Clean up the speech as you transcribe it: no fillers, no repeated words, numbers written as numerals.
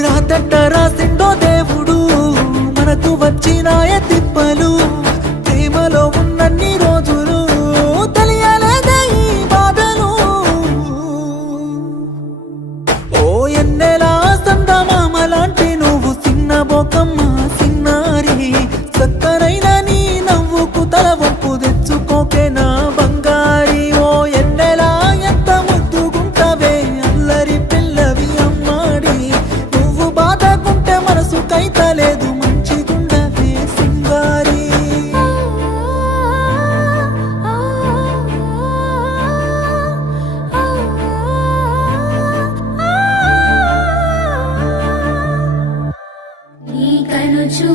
రాతట్ట రాసిండో దేవుడు మనకు వచ్చినాయ తిప్పలు ప్రేమలో ఉన్నన్ని రోజులు తెలియలేదే ఈ బాధలు ఓ ఎన్నెలా సందమామ లాంటి నువ్వు చిన్న బొకమ్మ సిన్నారి చక్కనైన నీ నవ్వుకు తల వంపు తెచ్చుకోకే నా బంగారి ఓ ఎన్నెలా ఎంత ముద్దుగుంటవే అల్లరి పిల్లవి అమ్మాడి నువ్వు బాధకుంటే మనసు కైతలేదు మంచిగుండవే సింగారి ఈ కనుచూ